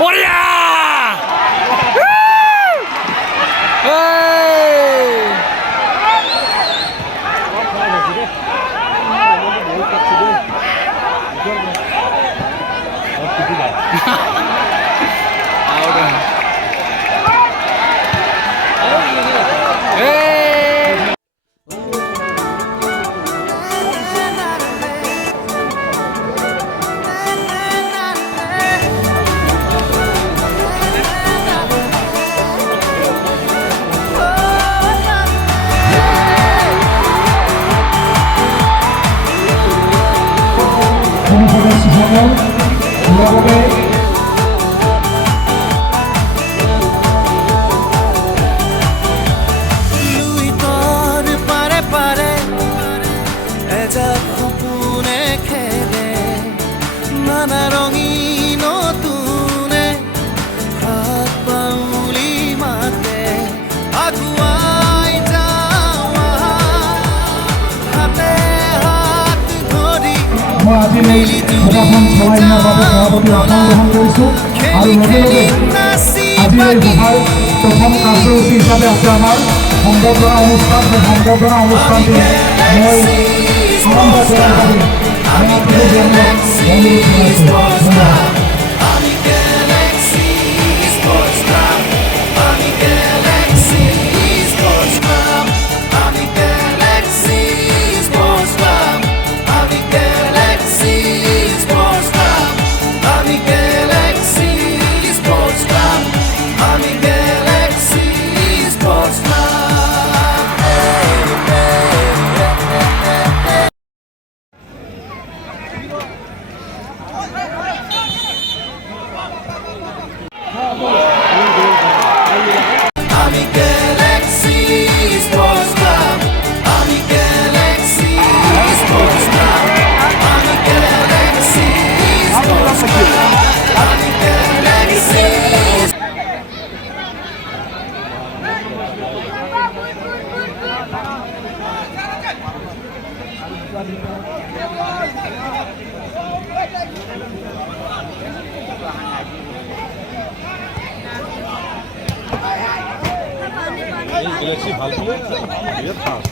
বঢ়িয়া সভাখন চলাই নিয়াৰ বাবে সভাপতি আসন গ্ৰহণ কৰিছোঁ আৰু লগে লগে আজিৰ এই সভাৰ প্ৰথম কাৰ্যসূচী হিচাপে আছে আমাৰ সংবৰ্ধনা অনুষ্ঠান। সেই সংবৰ্ধনা অনুষ্ঠানটি মই আৰম্ভ কৰাৰ বাবে অনুৰোধ জনাইছোঁ। ধন্যবাদ। Galaxy ভাল ছিল বিৰাট ফাষ্ট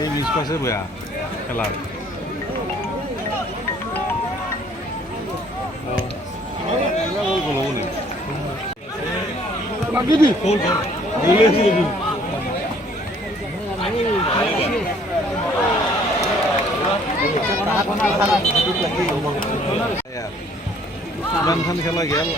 এই মিস পাশে বয়া খেলার কিমানখন খেলা গেল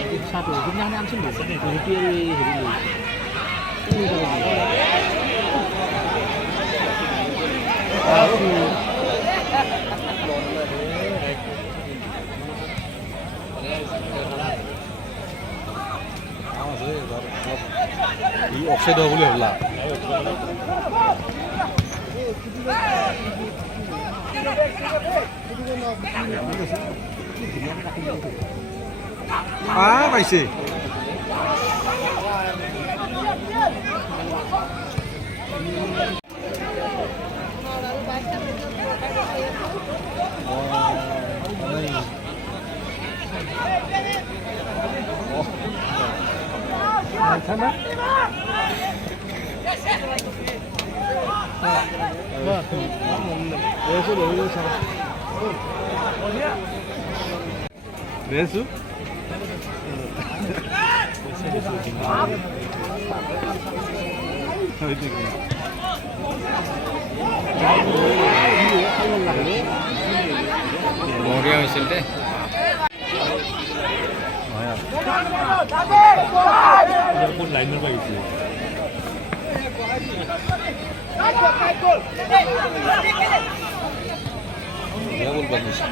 অফসাইড হ'ব বুলি ভাবলা পাইছে Besu? বঢ়িয়া হৈছিল দে কোন লাইনৰ পৰা গৈছে বল বাজিছে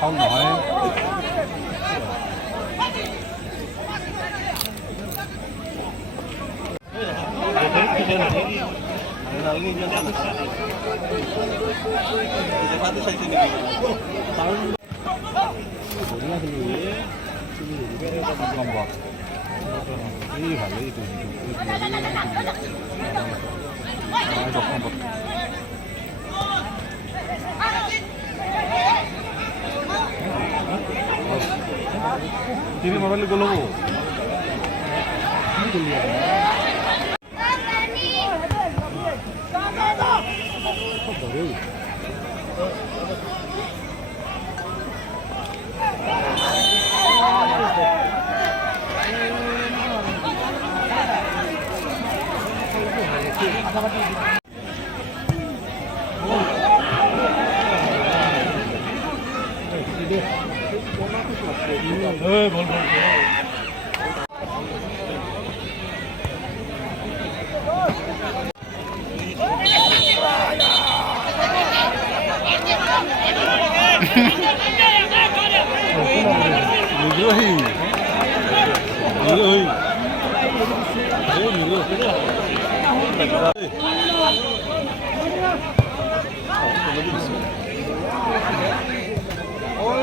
không nổi không bọt đi phải lấy từ không bọt TV mobile গলো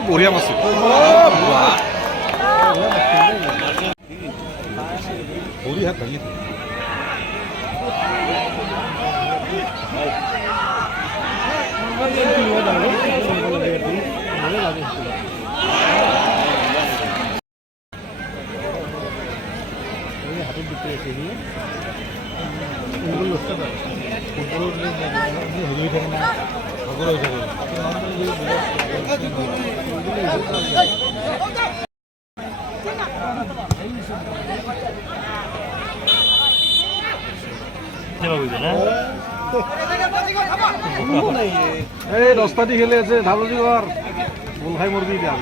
বঢ়িয়া মাছ ভৰি হাত ভাঙি হাতত দিতে আছে হেৰি হৈ থাকে না ভাগৰ হৈ থাকে এই 10টা দি খেলে আছে ধাবজি ঘর বল খাই মুরগি দিয়া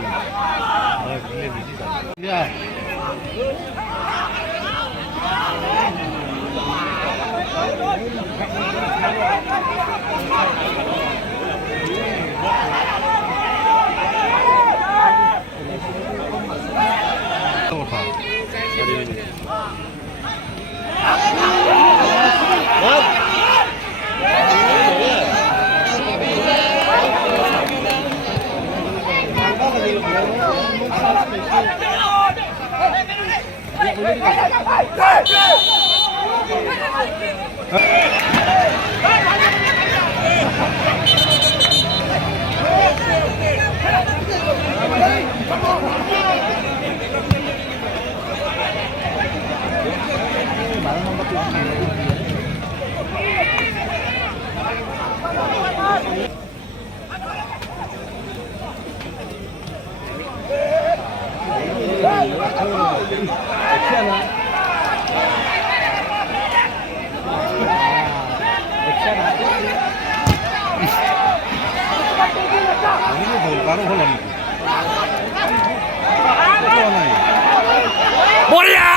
বঢ়িয়া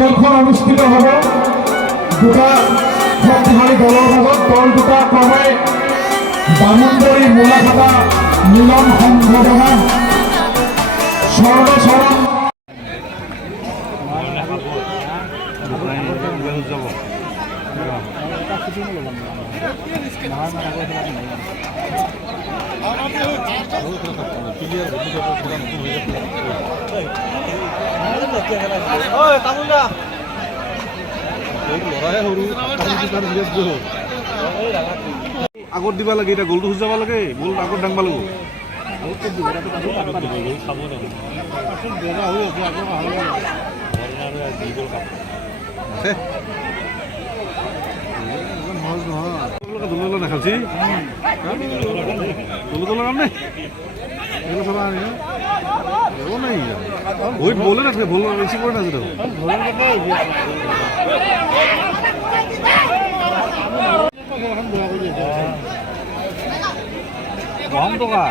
খেলখন অনুষ্ঠিত হ'ব দুটা শক্তিশালী দলৰ মাজত। দল দুটা ক্ৰমে বামুণবাৰী মোলাঘাটা মিলন সংঘটনা স্বৰ্ণচৰণ আগত দিবা লাগে, এতিয়া গলটো খুজাব লাগে, গল আগত ডাঙবা লাগিব। নাখালছি কাম নাই ওই বলে রাখবে বল বেশি করে না যেটা গম টকা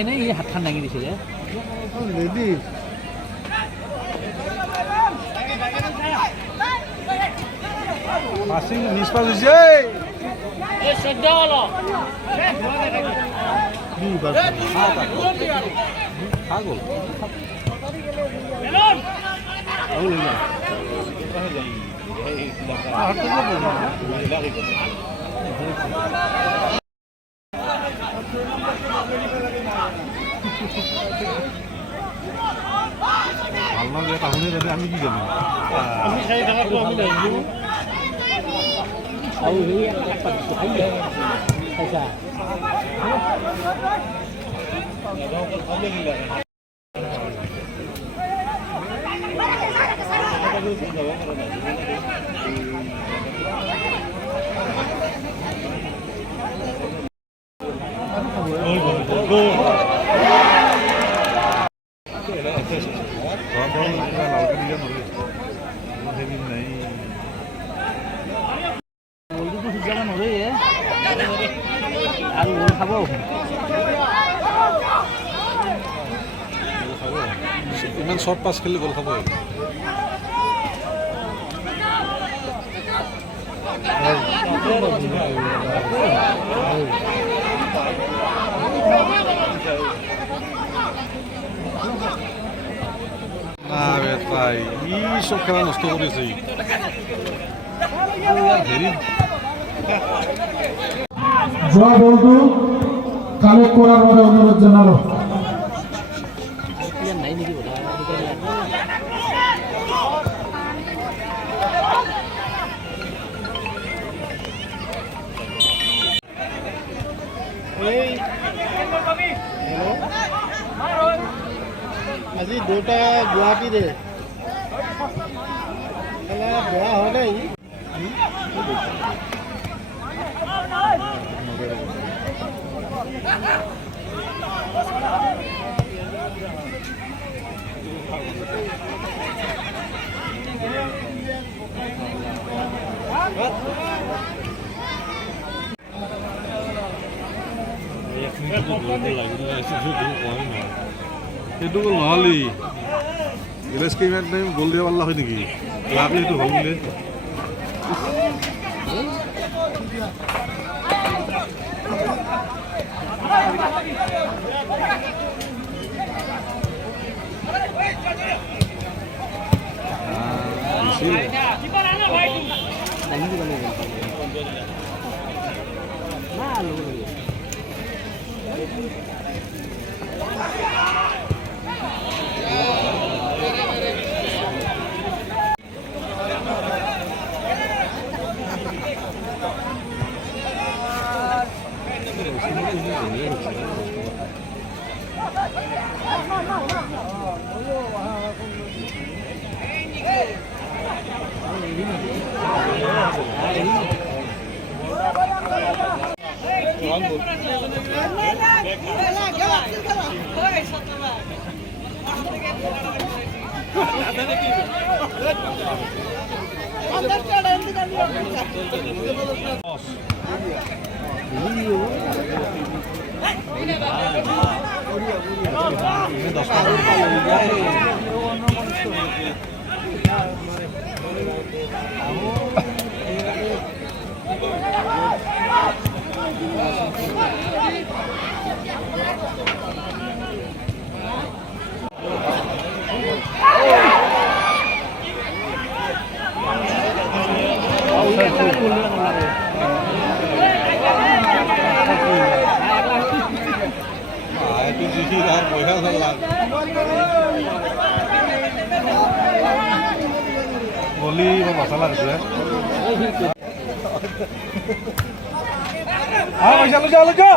এনেই হাতখন দাঙি দিছে যে পাসিং নিষ্পাস হইছে এ শ্রদ্ধা হলো পাগল ভাল লাগে তাহলে যাতে আমি কি জানি আমি খাই থাকাটো আমি নাহিলো আৰু হেৰি এটা খাইছা আৰু খাব ইমান শৰ্ট পাস খেললে গোল খাবো না আৰে তাই ই সব খেলা নষ্ট কৰেছে হেৰি যোৱা বলটো কালেক্ট কৰাৰ বাবে অনুৰোধ জনালোঁ প্লেয়াৰ নাই নেকি বোলা আজি দুটা গুৱাহাটীৰে খেলা বেয়া হোৱা নাই সেইটো গ'ল নহ'লি গেলেজ কিমান টাইম গ'ল দিব পাৰলা হয় নেকি লাগলি সেইটো হ'ল বোলে গলি মছলা আছে পইচা লৈ যা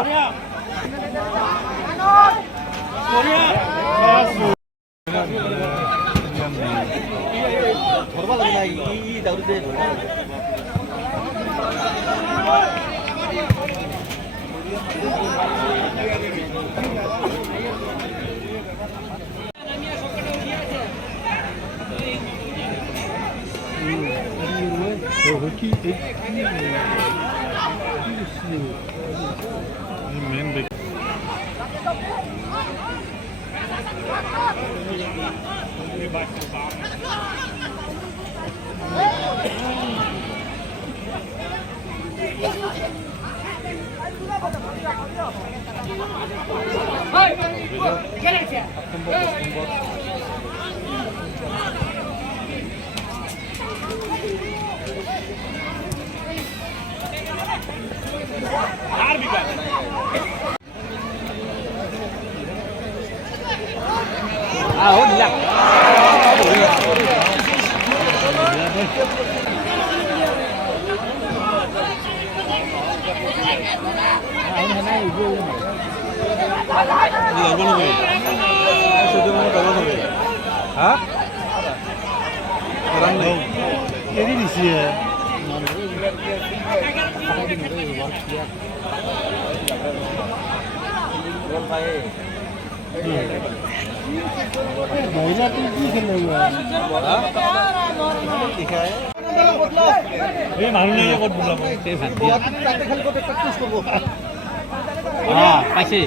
পাইছে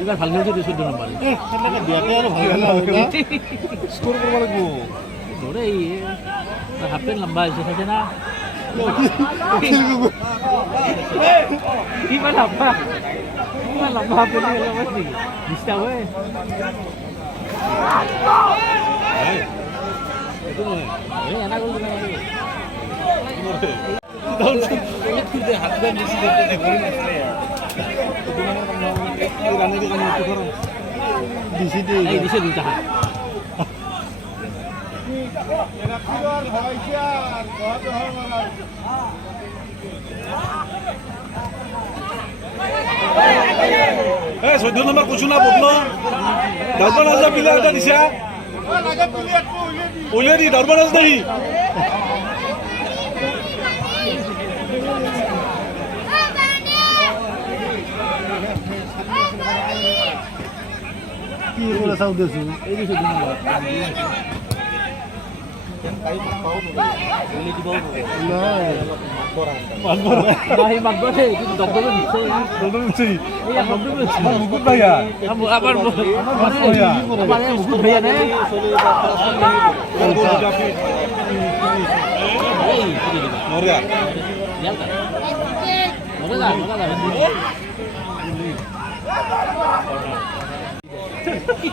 এবার ভাল খেলছে 14 নম্বর বিয়াতে আর ভাল স্কোর করব লাগবো ধরে হাফ পেন লম্বা আছে থাকে না ইমান লম্বা হাফ পেন লম্বা ডিস্টার্ব হয় এইটো নহয় এই এনা কৰি দিলে হাত বেন দিছি দে কৰি নাছিলে দিছি দে এই দিছে দুটা হাত এই 14 নম্বৰ কৈছো না বদল দৰবাৰ আজ পিলা এটা দিছা ওলে দি দৰবাৰ আজ নাই কি করে চাও দেছো এই দিছে দুটা নাই মাগবতে কিন্তু ডক্টর দিছে এই ডক্টর দিছে মুকুট ভাইয়া আবার ভাইয়া মানে মুকুট ভাইয়া নে এই নরিয়া ইয়ালটা নরদা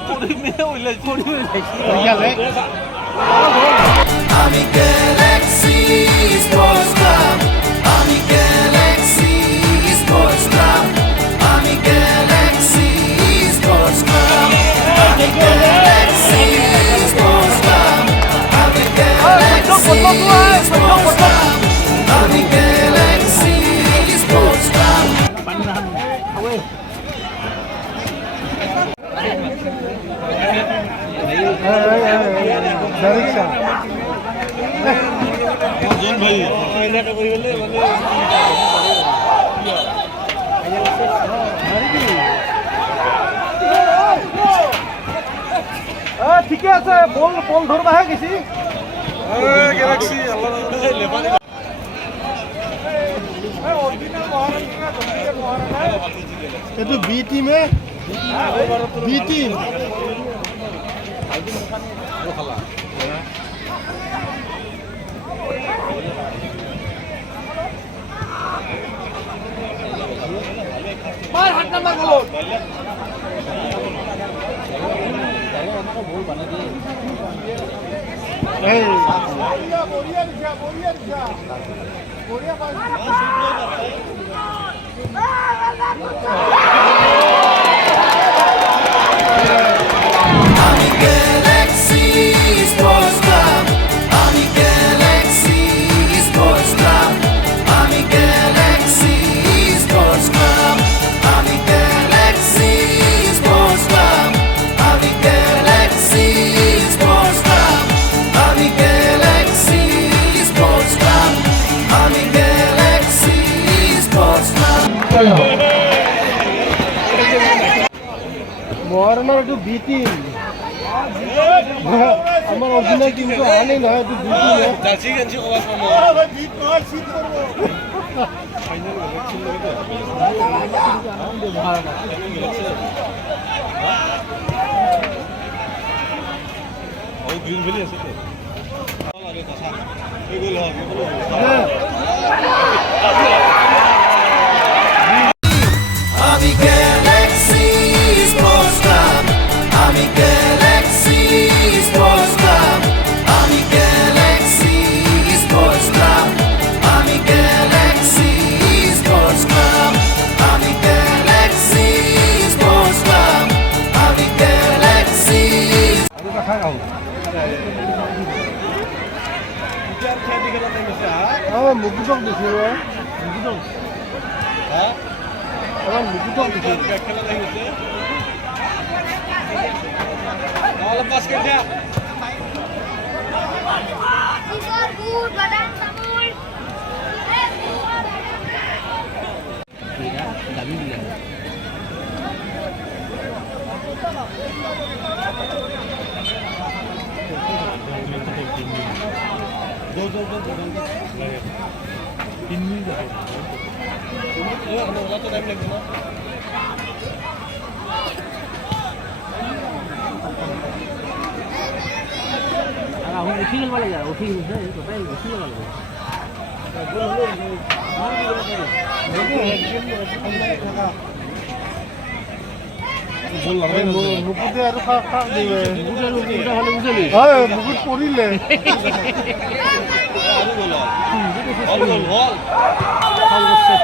পড়ি মে ওইলা পড়ি গেলে Ami Galaxy Sports Club. Ami Galaxy Sports Club. Ami Galaxy Sports Club. Ami Galaxy Sports Club. Ami Galaxy Sports Club. Ami Galaxy Sports Club. জন ভাই ঠিকে আছে বল বল ধরবাহে গেছি গ্যালাক্সি আল্লাহ লেবানি এইটো বি টিমে B team Ami Galaxy Sports Club. Ami Galaxy Sports Club. Ami Galaxy Sports Club. Ami Galaxy Sports Club. Ami Galaxy Sports Club. Ami Galaxy Sports Club. Ami Galaxy Sports Club. মহারানার একটু B team আমার original team তো আনে না একটু B team jersey গেঞ্জি কবাস ও green valley আছে তো লাগে কথা এগুলো Ami Galaxy Sports Club. Ami Galaxy Sports Club. Ami Galaxy Sports Club. Ami Galaxy Sports Club. Ami Galaxy Sports Club. Ami Galaxy. আমার মুকুটক দেখি মুকুটক আমার মুকুটক দেখি Super good, badan samul. দামি দিলে আহুন উঠি গেল লাগে উঠি গেছে গোটাই উঠি গেল লাগে মুকুটে আৰু কাক দিবে মুকুট আৰু উল্টা হ'লে বুজালি হয় মুকুট পৰিলে ভাল কৰিছে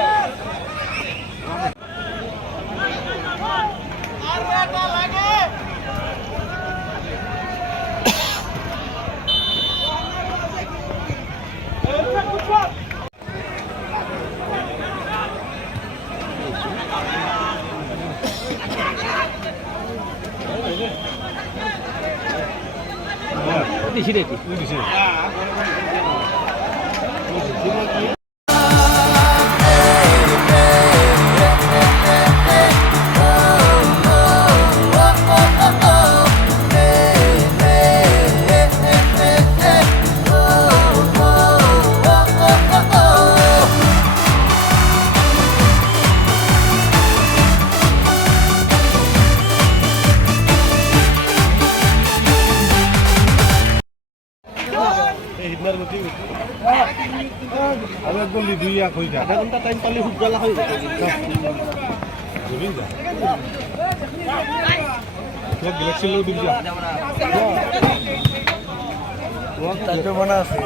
দিছি দে আৰু একদম লিধুইয়া হৈ যায় আধা ঘণ্টা টাইম পালে সুজলা হৈ যায় গেলেক্সি লৈ দিম যা বনা আছে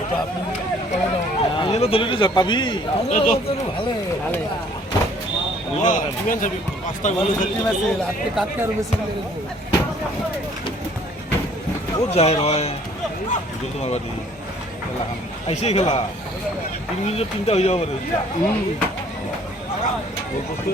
এনে দলিটো যা পাবি ভালে ভালে কিমান চাবি 5টা গ'ল আছে কাটকে আৰু বেছি ক'ত যায় ৰয় গ'ল তোমাৰ বাদি খেলাখন আহিছে খেলা 3 মিনিটত 3টা হৈ যাব পাৰে বস্তু